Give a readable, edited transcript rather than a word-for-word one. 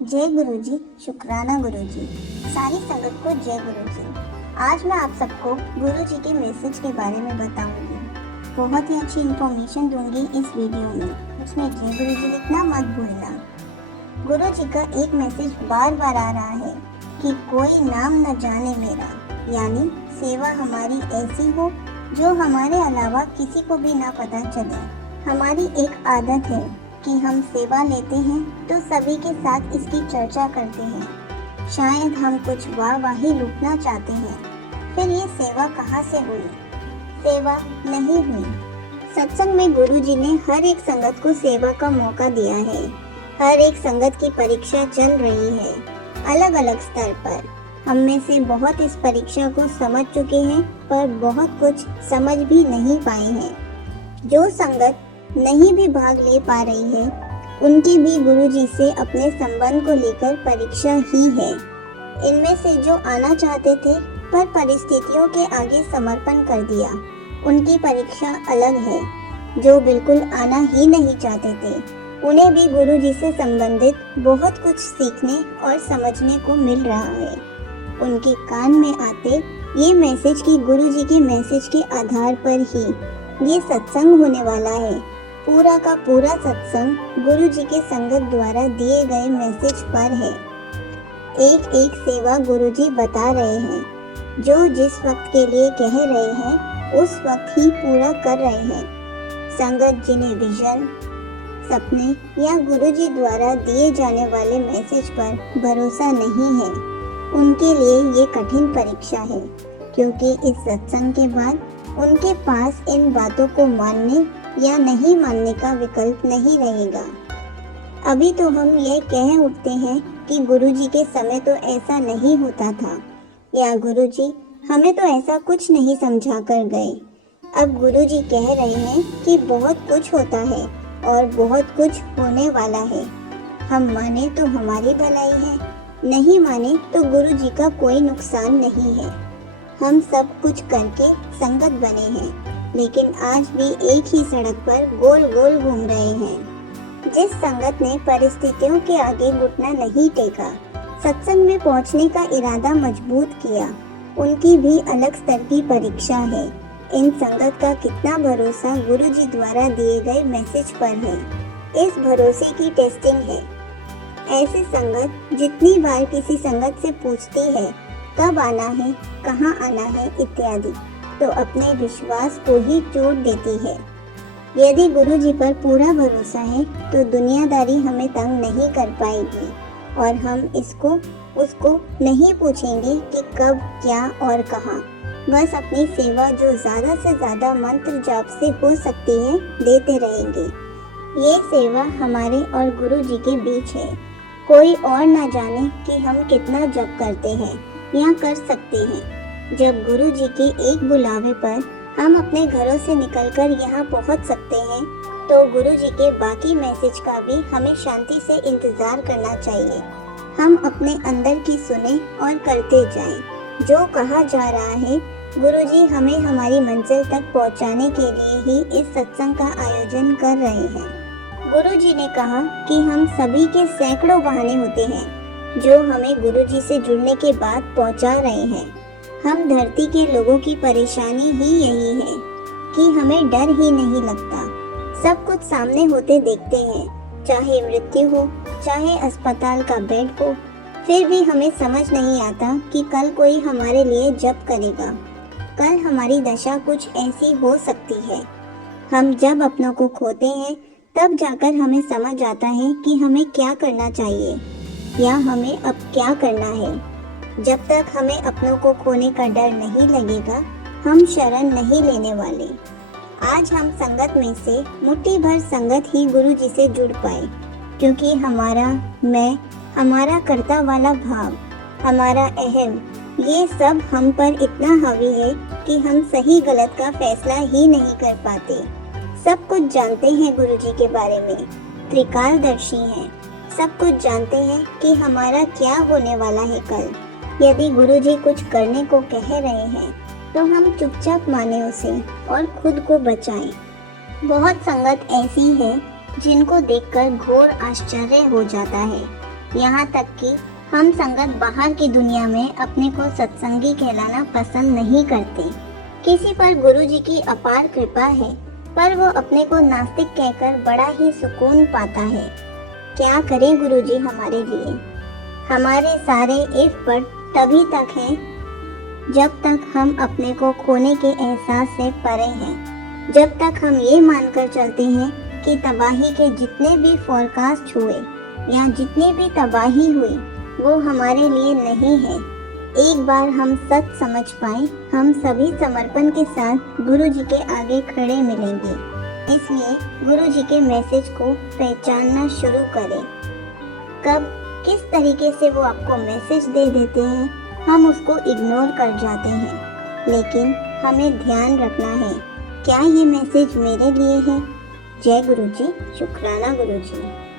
जय गुरु जी, शुक्राना गुरु जी। सारी संगत को जय गुरु जी। आज मैं आप सबको गुरु जी के मैसेज के बारे में बताऊंगी। बहुत ही अच्छी इन्फॉर्मेशन दूंगी इस वीडियो में। उसमें जय गुरु जी लिखना मत भूलना। गुरु जी का एक मैसेज बार बार आ रहा है कि कोई नाम न जाने मेरा, यानी सेवा हमारी ऐसी हो जो हमारे अलावा किसी को भी ना पता चले। हमारी एक आदत है कि हम सेवा लेते हैं तो सभी के साथ इसकी चर्चा करते हैं। शायद हम कुछ वाहवाही लूटना चाहते हैं। फिर ये सेवा कहाँ से हुई? सेवा नहीं हुई। सत्संग में गुरु जी ने हर एक संगत को सेवा का मौका दिया है। हर एक संगत की परीक्षा चल रही है, अलग अलग स्तर पर। हम में से बहुत इस परीक्षा को समझ चुके हैं, पर बहुत कुछ समझ भी नहीं पाए हैं। जो संगत नहीं भी भाग ले पा रही है, उनकी भी गुरु जी से अपने संबंध को लेकर परीक्षा ही है। इनमें से जो आना चाहते थे पर परिस्थितियों के आगे समर्पण कर दिया, उनकी परीक्षा अलग है। जो बिल्कुल आना ही नहीं चाहते थे, उन्हें भी गुरु जी से संबंधित बहुत कुछ सीखने और समझने को मिल रहा है। उनके कान में आते ये मैसेज कि गुरु जी के मैसेज के आधार पर ही ये सत्संग होने वाला है। पूरा का पूरा सत्संग गुरु जी के संगत द्वारा दिए गए मैसेज पर है। एक एक सेवा गुरु जी बता रहे हैं। जो जिस वक्त के लिए कह रहे हैं उस वक्त ही पूरा कर रहे हैं। संगत जिन्हें विजन, सपने या गुरु जी द्वारा दिए जाने वाले मैसेज पर भरोसा नहीं है, उनके लिए ये कठिन परीक्षा है, क्योंकि इस सत्संग के बाद उनके पास इन बातों को मानने या नहीं मानने का विकल्प नहीं रहेगा। अभी तो हम ये कह उठते हैं कि गुरुजी के समय तो ऐसा नहीं होता था, या गुरुजी हमें तो ऐसा कुछ नहीं समझा कर गए। अब गुरुजी कह रहे हैं कि बहुत कुछ होता है और बहुत कुछ होने वाला है। हम माने तो हमारी भलाई है, नहीं माने तो गुरुजी का कोई नुकसान नहीं है। हम सब कुछ करके संगत बने हैं, लेकिन आज भी एक ही सड़क पर गोल गोल घूम रहे हैं। जिस संगत ने परिस्थितियों के आगे घुटना नहीं टेका, सत्संग में पहुंचने का इरादा मजबूत किया, उनकी भी अलग स्तर की परीक्षा है। इन संगत का कितना भरोसा गुरु जी द्वारा दिए गए मैसेज पर है, इस भरोसे की टेस्टिंग है। ऐसे संगत जितनी बार किसी संगत से पूछती है कब आना है, कहाँ आना है इत्यादि, तो अपने विश्वास को ही चोट देती है। यदि गुरु जी पर पूरा भरोसा है तो दुनियादारी हमें तंग नहीं कर पाएगी, और हम इसको उसको नहीं पूछेंगे कि कब, क्या और कहाँ। बस अपनी सेवा जो ज़्यादा से ज़्यादा मंत्र जाप से हो सकती है देते रहेंगे। ये सेवा हमारे और गुरु जी के बीच है। कोई और ना जाने कि हम कितना जप करते हैं या कर सकते हैं। जब गुरु जी के एक बुलावे पर हम अपने घरों से निकलकर यहाँ पहुँच सकते हैं, तो गुरु जी के बाकी मैसेज का भी हमें शांति से इंतज़ार करना चाहिए। हम अपने अंदर की सुने और करते जाएं। जो कहा जा रहा है, गुरु जी हमें हमारी मंजिल तक पहुँचाने के लिए ही इस सत्संग का आयोजन कर रहे हैं। गुरु जी ने कहा कि हम सभी के सैकड़ों बहाने होते हैं जो हमें गुरु जी से जुड़ने के बाद पहुँचा रहे हैं। हम धरती के लोगों की परेशानी ही यही है कि हमें डर ही नहीं लगता। सब कुछ सामने होते देखते हैं, चाहे मृत्यु हो, चाहे अस्पताल का बेड हो, फिर भी हमें समझ नहीं आता कि कल कोई हमारे लिए जप करेगा। कल हमारी दशा कुछ ऐसी हो सकती है। हम जब अपनों को खोते हैं, तब जाकर हमें समझ आता है कि हमें क्या करना चाहिए या हमें अब क्या करना है। जब तक हमें अपनों को खोने का डर नहीं लगेगा, हम शरण नहीं लेने वाले। आज हम संगत में से मुट्ठी भर संगत ही गुरु जी से जुड़ पाए, क्योंकि हमारा मैं, हमारा कर्ता वाला भाव, हमारा अहम, ये सब हम पर इतना हावी है कि हम सही गलत का फैसला ही नहीं कर पाते। सब कुछ जानते हैं गुरु जी के बारे में, त्रिकालदर्शी हैं, सब कुछ जानते हैं कि हमारा क्या होने वाला है कल। यदि गुरु जी कुछ करने को कह रहे हैं तो हम चुपचाप माने उसे और खुद को बचाएं। बहुत संगत ऐसी है जिनको देखकर घोर आश्चर्य हो जाता है यहाँ तक कि हम संगत बाहर की दुनिया में अपने को सत्संगी कहलाना पसंद नहीं करते। किसी पर गुरु जी की अपार कृपा है, पर वो अपने को नास्तिक कहकर बड़ा ही सुकून पाता है। क्या करें गुरु जी हमारे लिए? हमारे सारे एफर्ट तभी तक हैं जब तक हम अपने को खोने के एहसास से परे हैं। जब तक हम ये मानकर चलते हैं कि तबाही के जितने भी फोरकास्ट हुए या जितनी भी तबाही हुई वो हमारे लिए नहीं है। एक बार हम सच समझ पाए, हम सभी समर्पण के साथ गुरु जी के आगे खड़े मिलेंगे। इसलिए गुरु जी के मैसेज को पहचानना शुरू करें। कब किस तरीके से वो आपको मैसेज दे देते हैं, हम उसको इग्नोर कर जाते हैं। लेकिन हमें ध्यान रखना है, क्या ये मैसेज मेरे लिए है? जय गुरु जी, शुक्राना गुरु जी।